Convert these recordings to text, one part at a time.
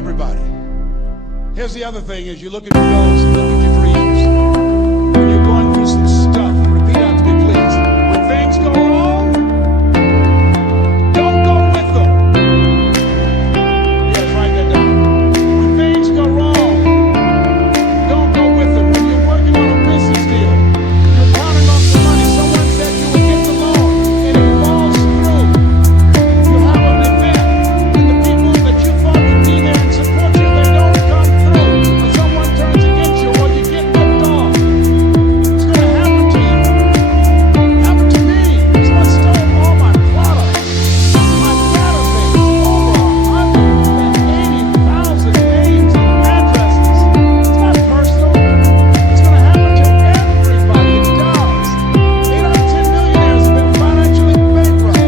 everybody. Here's the other thing: as you look at your goals, look at your dreams. When you're going through some stuff, repeat after me, please. When things go wrong, don't go with them. Yes, write that down. When things go wrong, don't go with them. When you're working on a business deal, you're counting on some money. Someone said you would get the loan, and it falls through. You have an event, and the people that you thought would be there and support you, they don't come through. Or someone turns against you, or you get ripped off. It's going to happen to you. Happened to me. Someone stole all my products, my database, over 180,000 names and addresses. It's not personal. It's going to happen to everybody. It does. 8 out of 10 millionaires have been financially bankrupt.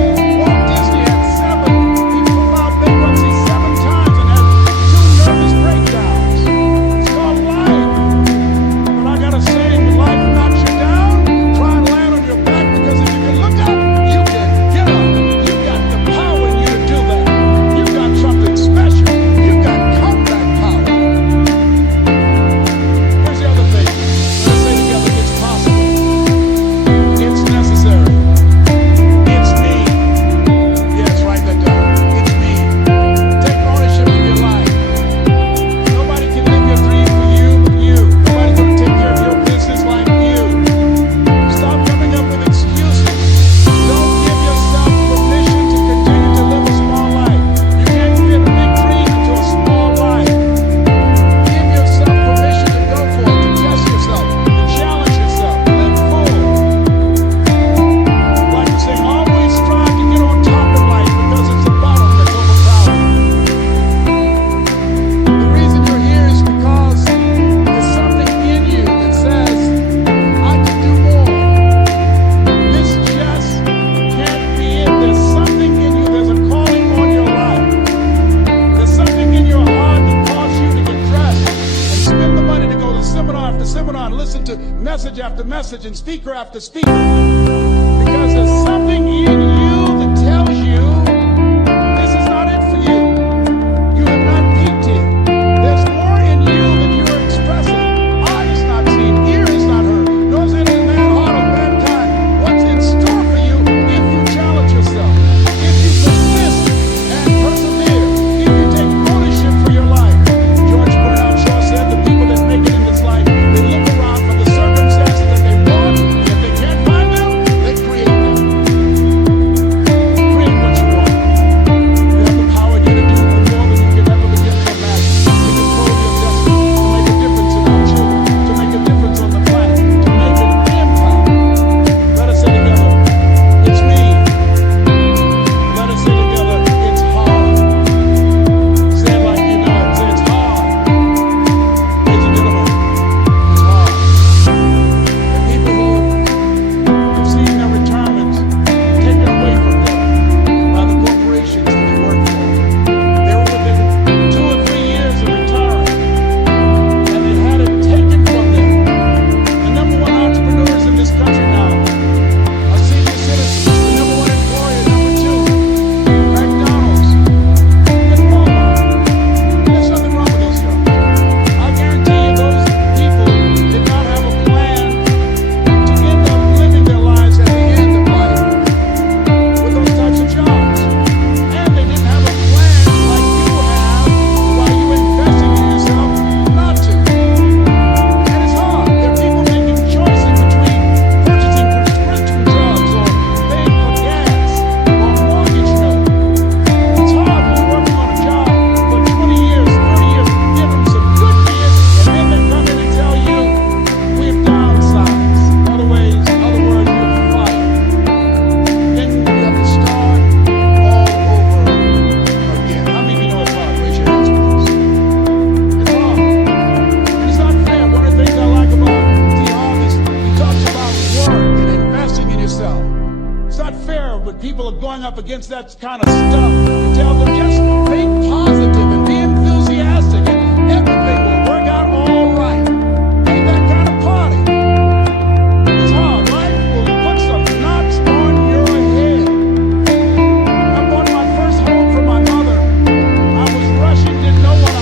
Walt Disney had 7. He filed bankruptcy 7 times and had 2 nervous breakdowns. It's called life. But I gotta say, when life knocks you down, try and land on your back, because if you can look up, you can get up. You got the power in you to do that. You got something special. You got comeback power. Here's the other thing. Let's say together, it's possible. It's necessary. It's me. Yes, write that down. It's me. Take ownership of your life. Nobody can live your dream for you but you. Nobody's gonna take care of your business like you. Stop coming up with excuses. Don't give yourself permission to continue to live a small life. You can't fit a big dream into a small life. Give yourself permission to go for it, to test yourself, to challenge yourself, to live full. Like you say, always strive to get on top of life, because it's the bottom that's overpowered. The reason you're here is because there's something in you that says, I can do more. This just can't be it. There's something in you. There's a calling on your life. There's something in your heart that calls you to get dressed and spend the money to go to seminar after seminar and listen to message after message and speaker after speaker. Because there's something in you that tells you this is not it for you. You have not peaked here. There's more in you than you're expressing. Eye is not seen, ear is not heard, nor is it in the heart of mankind. What's in store for you if you challenge yourself, if you persist and persevere, if you take ownership for your life. George Bernard Shaw said the people that make it in this life, they look around for the circumstances that they want, and if they can't find them, they create them. Create what you want. You have the power in you to do more than you can ever begin to imagine. To control your destiny, to make a difference in our children, to make a difference on the planet, to make an impact. Let us say together, it's me. Let us say together, it's hard. Say it like you know it. Say it's hard. Ladies and gentlemen, it's hard. And people who have seen their retirements taken away from them by the corporations that they work for. They were within 2 or 3 years of retiring, and they had it taken from them. The number 1 entrepreneurs in this country now are senior citizens. The number 1 employer, number 2, McDonald's and Walmart. There's nothing wrong with those jobs. I guarantee you those people did not have a plan to end up living their lives at the end of life with those types of jobs. And they didn't have a plan like you have while you investing in yourself not to. And it's hard. There are people making choices between purchasing prescription drugs or paying for gas or a mortgage note. It's hard when you're working on a job for 20 years, 30 years, give them some good years, and then they come in and tell you, we've downsized. Other words, you're fired. Then you have to start all over again. How many of you know it's hard? Raise your hands, please. It's hard. And it's not fair. One of the things I like about D. Harvest, he talks about work and investing in yourself. It's not fair when people are going up against that kind of stuff to tell them just think positive and be enthusiastic and everything will work out all right. Ain't that kind of party. It's hard. Life will put some knots on your head. I bought my first home for my mother. I was rushing, didn't know what I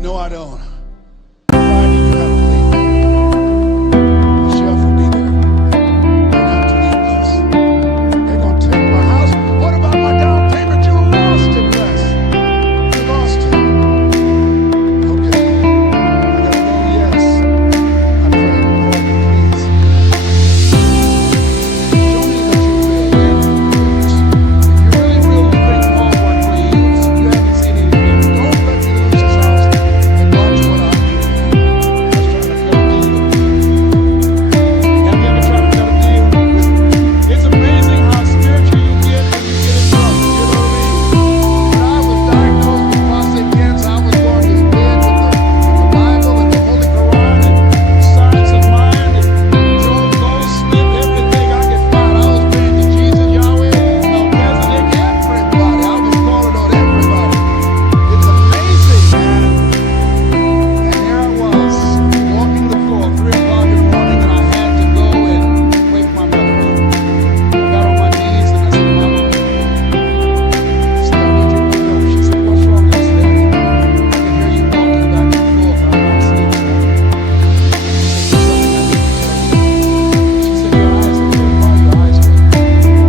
No, I don't. Friday, you have to leave. The sheriff will be there. You have to leave, Les. They're going to take my house. What about my down payment? You lost it, Les. You lost it. Okay. I gotta go. Yes. I pray, Lord, please. Show me that you're real. If you're really real, you think Paul worked for years. You haven't seen anything. Don't let me lose this house and watch what I do. I was trying to cut a deal. Have you ever tried to cut a deal? It's amazing how spiritual you get when you get in trouble. You know what I mean? When I was diagnosed with prostate cancer, I was going to bed with the Bible and the Holy Quran and signs of mine and Joel Goldsmith, everything I could find. I was praying to Jesus, Yahweh, Melchizedek, everybody. I was calling on everybody. It's amazing, man. And here I was, walking the floor, 3 o'clock in the morning, and I had to go and wake my mother up. I got on my knees and I said, Mama, I said, I need you to wake up. She said, what's wrong? I said, I can hear you walking back and forth. I'm not sleeping. She said, there's something I need to tell you. She said, your eyes are red. Why are your eyes red?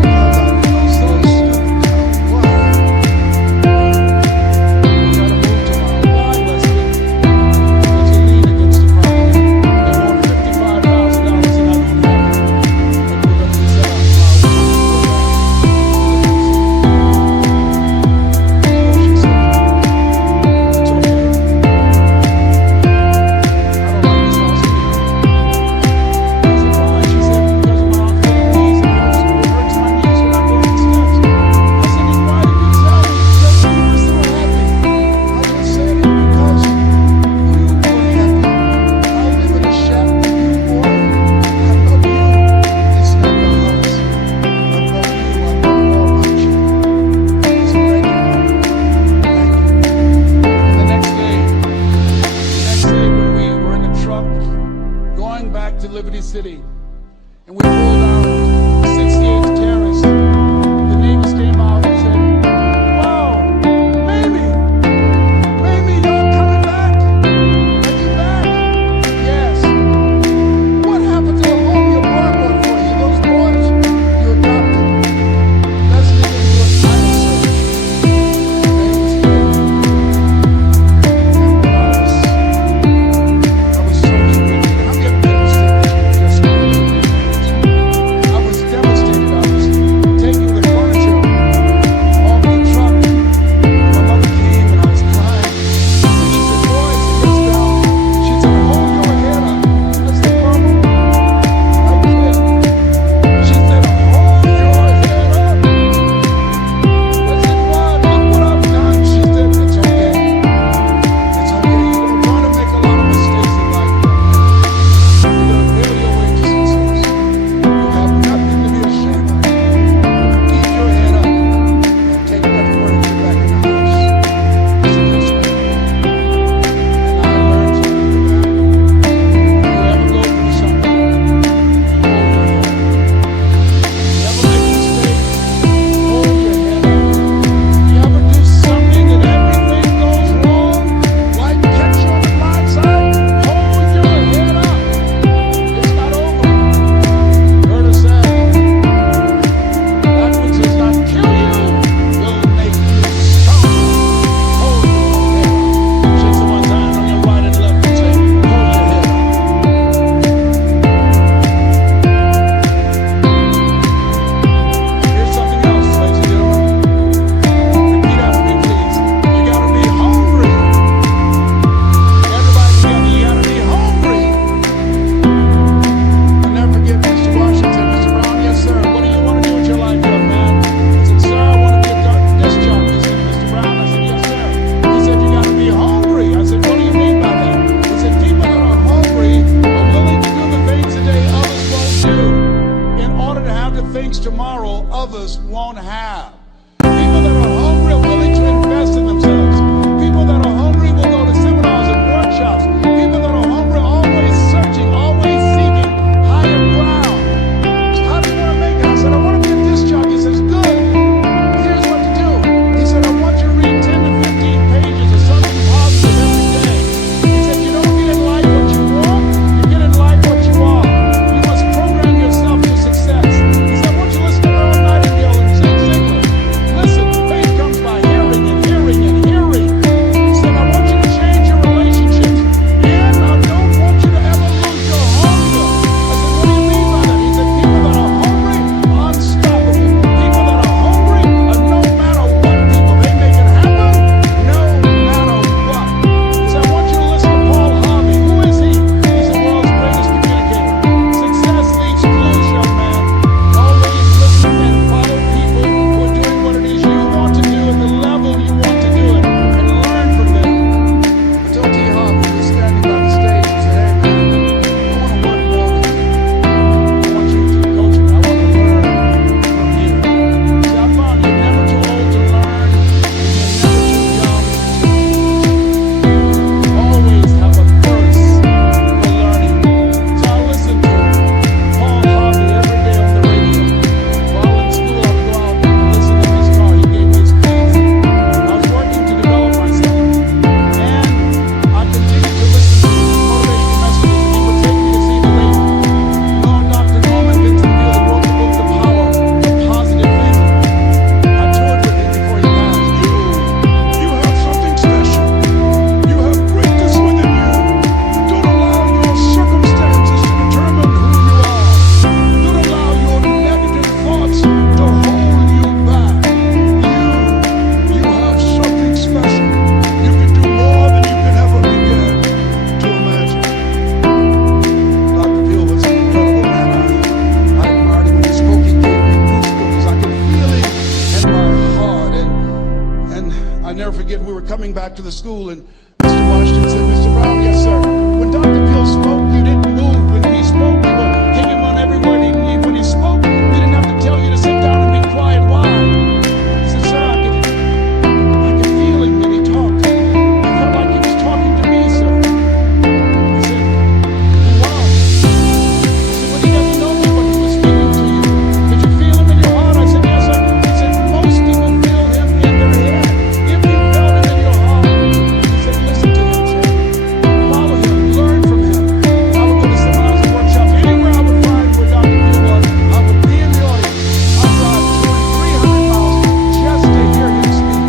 Because I feel so stuck. Why? We gotta move tomorrow. Why, Leslie? There's a lien against the property. They want $55,000 and I don't have it. And we're gonna be set up tomorrow. She said, it's okay. I don't like this house anymore. I said, why? She said, because of my arthritic knees. It hurts my knees when I go up the steps. I said, then why did you tell me? Because you were so happy. I just said it because you were happy. I live in a shack with you, boy. I love you. It's not the house. I love you. I know more about you. So thank you, Mama. Thank you. And the next day when we were in the truck going back to Liberty City, and we pulled out 68th Terrace, the neighbors came out and said, wow, Mamie, y'all coming back? Are you back? Yes. What happened to the home your boy bought for you? Those boys you adopted. Leslie didn't do a title search. Mamie's dead. And I was so convicted. I'm getting ready to say this just coming back to the school, and Mr. Washington said, Mr. Brown, yes, sir. When Dr. Gill spoke, you didn't move. When he spoke, you were hitting on every word he needed. When he spoke, we didn't have to tell you to sit down and be quiet. Why? He said, sir, I could feel him when he talked. I felt like he was talking to me, sir. He said, wow. I said, well, he doesn't know me, but he was speaking to you. Did you feel him in your heart? I said, yes, sir. He said, most people feel him in their head. If you felt him in your heart, he said, listen to him, sir. Follow him, learn from him. I would go to seminars and workshops. Anywhere I would find where Dr. Gill was, I would be in the audience. I'd drive 300 miles just to hear him speak.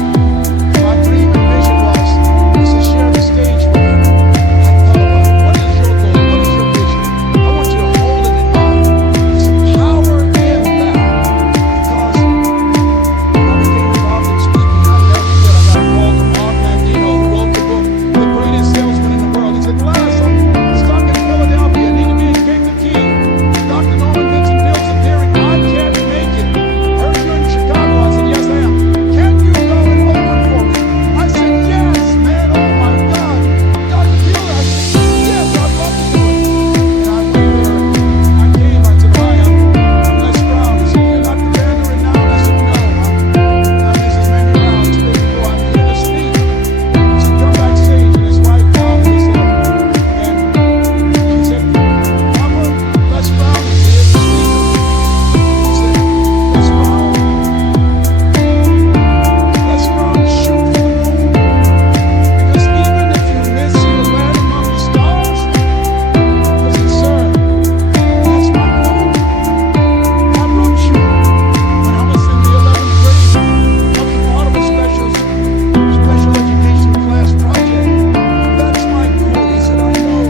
My dream and vision was to share the stage with him. I thought about, what is your goal? What is your vision? I want you to hold it in mind. There's some power in that. Because when I became involved in speaking, I never forget, I got a call from Mark Mandino, who wrote the book, The Greatest Salesman in the World. He said, Glass, I'm stuck in Philadelphia. I need to be in Kankakee. Dr. Norman Vincent Peale's appearing. I can't make it. Heard you in Chicago. I said, yes, I am. Can you go and open for me? I said, yes, man. Oh, my God. Dr. Peale, I said, yes, I'd love to do it. And I went there. I came. I said, hi, I'm Les Brown. He said, you're not the Mandarin now? I said, no, I'm Mrs. Mandy Brown. Today before I'm here to speak. He said, come backstage. And his wife, Bob, was there. And she said, Papa, Les Brown is here to speak. He said, Les Brown? Les Brown, shoot for the moon. Because even if you miss your land among the stars, I said, sir, that's my goal. I wrote you when I was in the 11th grade. I was part of a special education class project. That's my goal. He said, I know.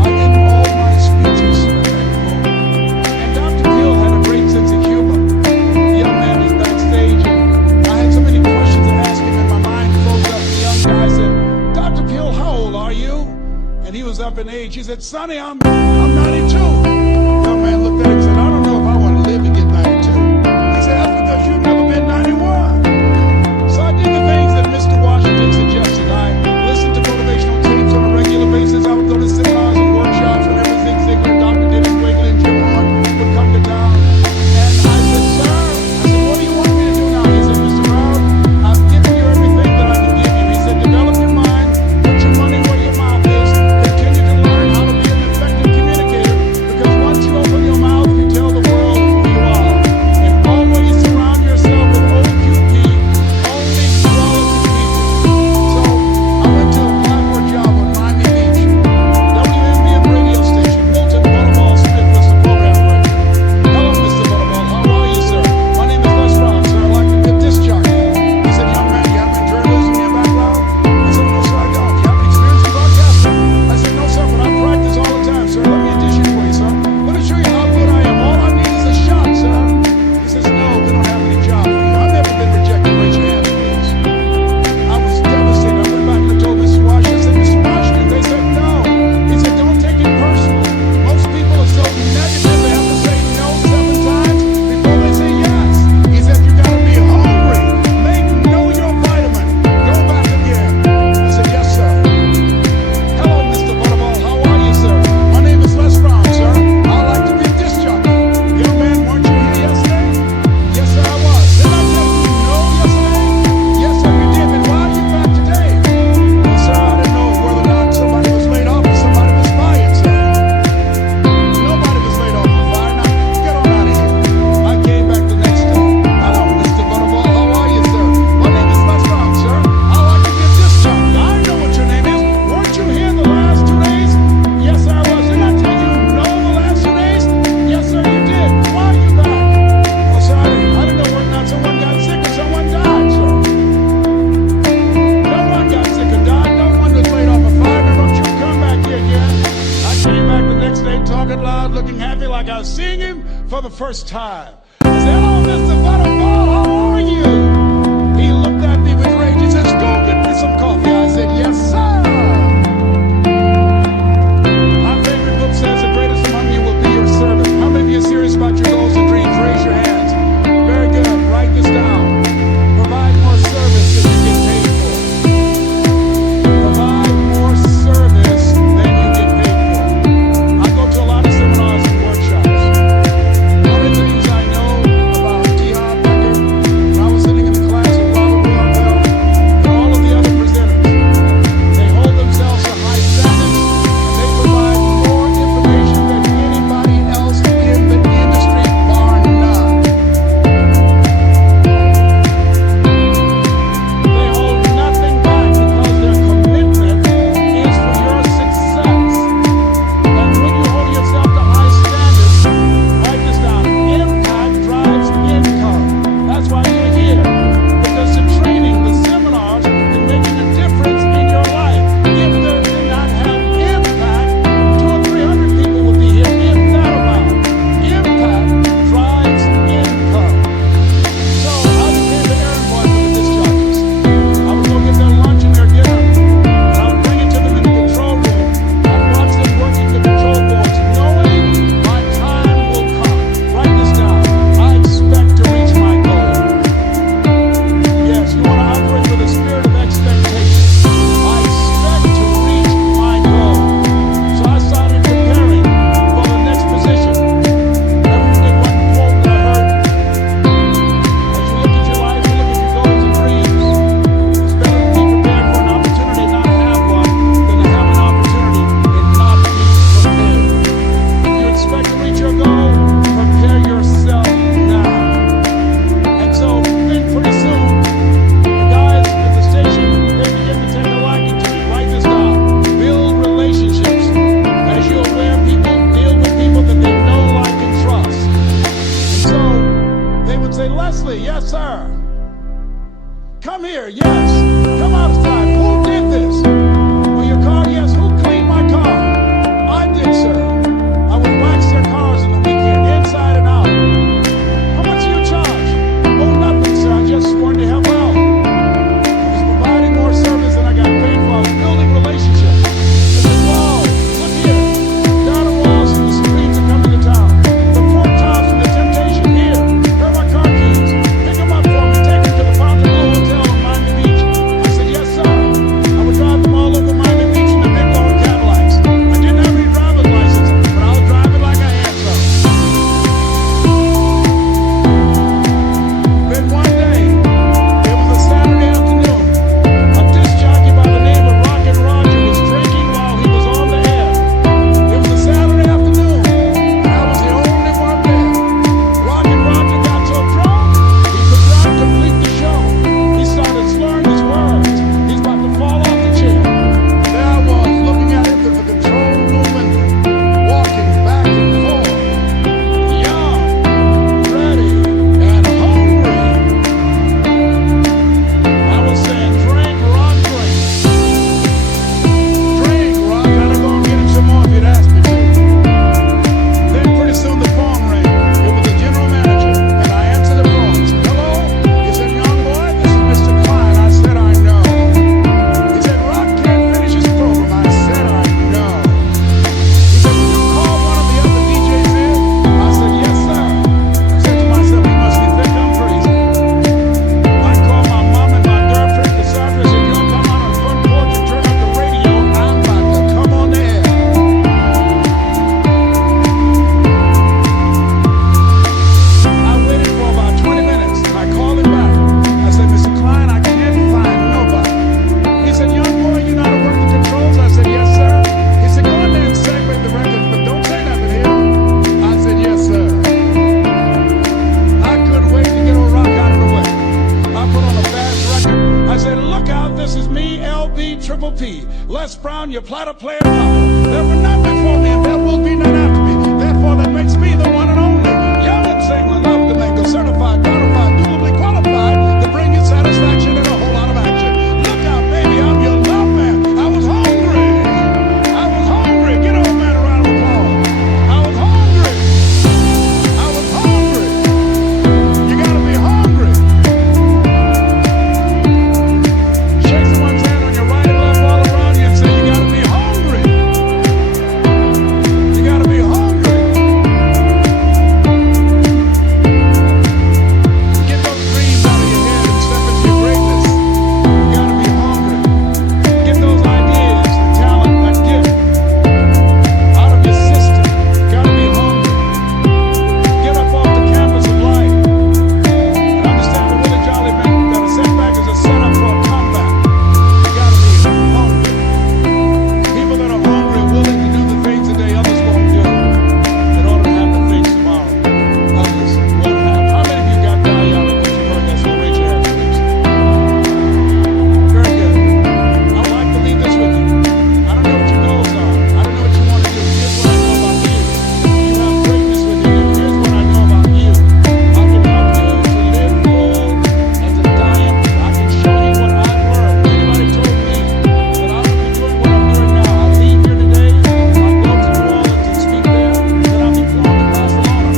I end all my speeches with that goal. And Dr. Gill had a great sense of humor. The young man is backstage, and I had so many questions to ask him, and my mind closed up. The young guy said, Dr. Gill, how old are you? And he was up in age. He said, Sonny, I'm 92. Young man looked at him and said, I don't know if I want to live to get 92. He said, that's because you've never been 91. So I did the things that Mr. Washington suggested. I listened to motivational tapes on a regular basis. I would go to seminars and workshops whenever Zig Ziglar and Dr. Dennis Wiggler and Jim Rohn would come to town. And I said, sir, I said, what do you want me to do now? He said, Mr. Brown, I've given you everything that I can give you. He said, develop your mind, put your money where your mouth is, continue to learn how to be an effective communicator. Because once you open your mouth, you tell the world who you are. And always surround yourself with OQP, only quality people. So I went to apply for a job on Miami Beach. WMBM radio station. Milton Butterball Smith was the program director. Hello, Mr. Butterball. How are you, sir? My name is Les Brown, sir. I'd like to be a disc jockey. He said, young man, do you have any journalism in your background? I said, no, sir, I don't. Do you have any experience in broadcasting? I said, no, sir, but I practice all the time, sir. Let me audition for you, sir. Let me show you how good I am. All I need is a shot, sir. He says, no, we don't have any job for you. I've never been rejected. Raise your hand, please. I was devastated. I went back and I told Mr. Washington. I said, Mr. Washington. They said, no. He said, don't take it personal. Most people are so negative. They have to say no 7 times before they say yes. He said, you got to be hungry. Know your vitamin. Go back again. I said, yes, sir. Hello, Mr. Butterball. How are you, sir? My name is Les Brown, sir. I'd like to be a disc jockey. Young man, weren't you here yesterday? Yes, sir, I was. Didn't I tell you no yesterday? Yes, sir, you did. And why are you back today? Well, sir, I didn't know whether or not somebody was laid off or somebody was fired, sir. Nobody was laid off or fired. Now, get on out of here. I came back the next day. Hello, Mr. Butterball. How are you, sir? My name is Les Brown, sir. I'd like to be a disc jockey. I know what your name is. Weren't you here the last 2 days? Yes, sir, I was. Didn't I tell you no the last 2 days? Yes, sir, you did. Why are you back? Well, sir, I didn't know whether or not someone got sick or someone died, sir. No one got sick or died. No one was laid off or fired. Now don't you come back here again. I came back the next day talking loud, looking happy like I was seeing him for the first time. I said, hello, Mr. Butterball, how are you? He looked at me with rage. He says, go get me some coffee. I said, yes, sir. My favorite book says the greatest among you will be your servant. How many of you are serious about your goals and dreams? Raise your hands. Very good. Write this down. Provide more service than you get paid for. Les Brown, you platter player knocker. There were none before me, and there will be none after me. Therefore, that makes me the one and only. Young and single, love to make a certified, qualified, duly qualified to bring you satisfaction and a whole lot of action. Look out, baby, I'm your love man. I was hungry. I was hungry. Get old man a round of applause. I was hungry. I was hungry. You gotta be hungry. Shake someone's hand on your right and left all around you and say you gotta be hungry. You gotta be hungry. Get those dreams out of your head and step into your greatness. You gotta be hungry. Get those ideas, the talent, that gift out of your system. You gotta be hungry. Get up off the canvas of life and understand what really jolly meant, that a setback is a setup for a comeback. You gotta be hungry. People that are hungry are willing to do the things today others won't do in order to have the things tomorrow others won't have. How many of you got value out of what you heard? That's raise your hand, please. Very good. I'd like to leave this with you. I don't know what your goals are. I don't know what you want to do. Here's what I know about you. You have greatness within you. Here's what I know about you. I can help you to live full and to die empty. I can show you what I've learned. Anybody told me that I would be doing what I'm doing now? I leave here today, I go to New Orleans and speak there, that I'll be flown to Barcelona.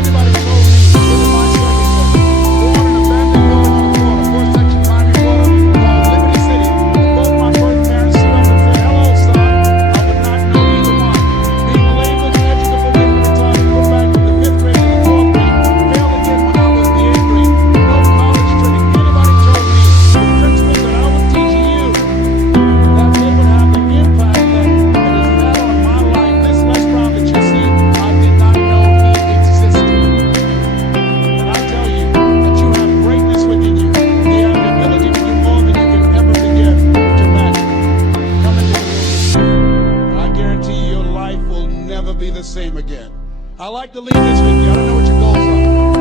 Anybody told me, given my circumstances, born in a abandoned village in Florida, 4-section Miami, Florida, called Liberty City, and both my birth parents stood up and said, "Hello, son," I would not know either one. Being labeled educable, getting retarded, put back from the 5th grade to the 12th grade, failed again when I was in the 8th grade, no college training. Anybody told me the principles that I was teaching you, that they would have the impact that it has had on my life. This Les Brown that you see, I did not know he existed. And I tell you that you have greatness within you. You have the ability to do more than you can ever begin to imagine. Come into the wilderness. I guarantee you your life will never be the same again. I like to leave this with you. I don't know what your goals are.